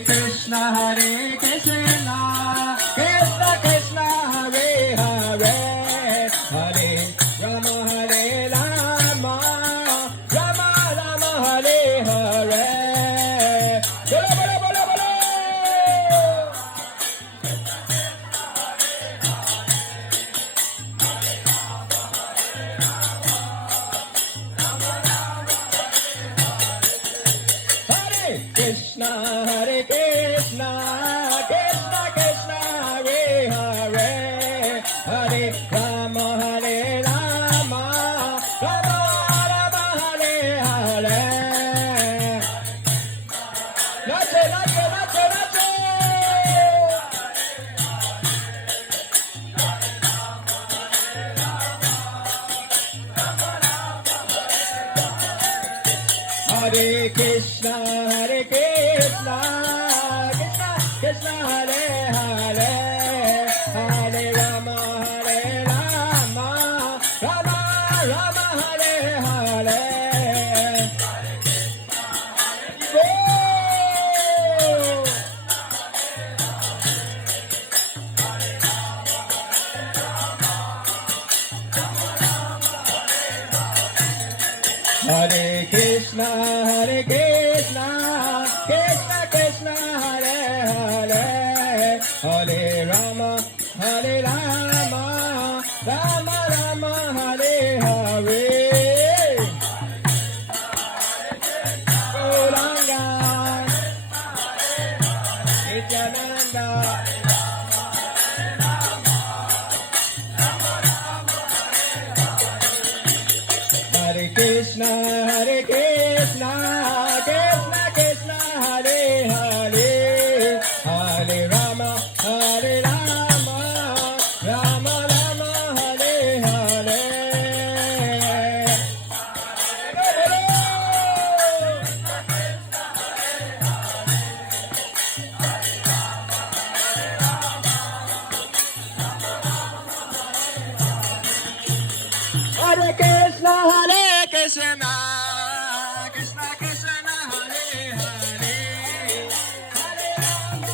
Krishna Krishna Krishna Hare Hare Hare Rama Hare Rama Rama Rama Hare Hare Bolo bolo bolo bolo Krishna Hare Krishna Krishna Krishna Hare Hare Hare Rama Hare Rama Rama Rama Hare Hare Nache nache nache nache Hare Krishna Krishna Krishna Krishna Hare Hare Hare Rama Hare Rama Rama Rama Hare Hare Go! Hare Krishna Krishna Krishna Krishna Hare Hare Hare Rama Rama Rama Rama Hare Hare Gauranga Nityananda Hare Krishna Krishna Krishna Hare Hare Hare Rama Rama Rama Rama Hare Hare Hare Krishna Krishna Krishna Krishna Hare Hare Hare Rama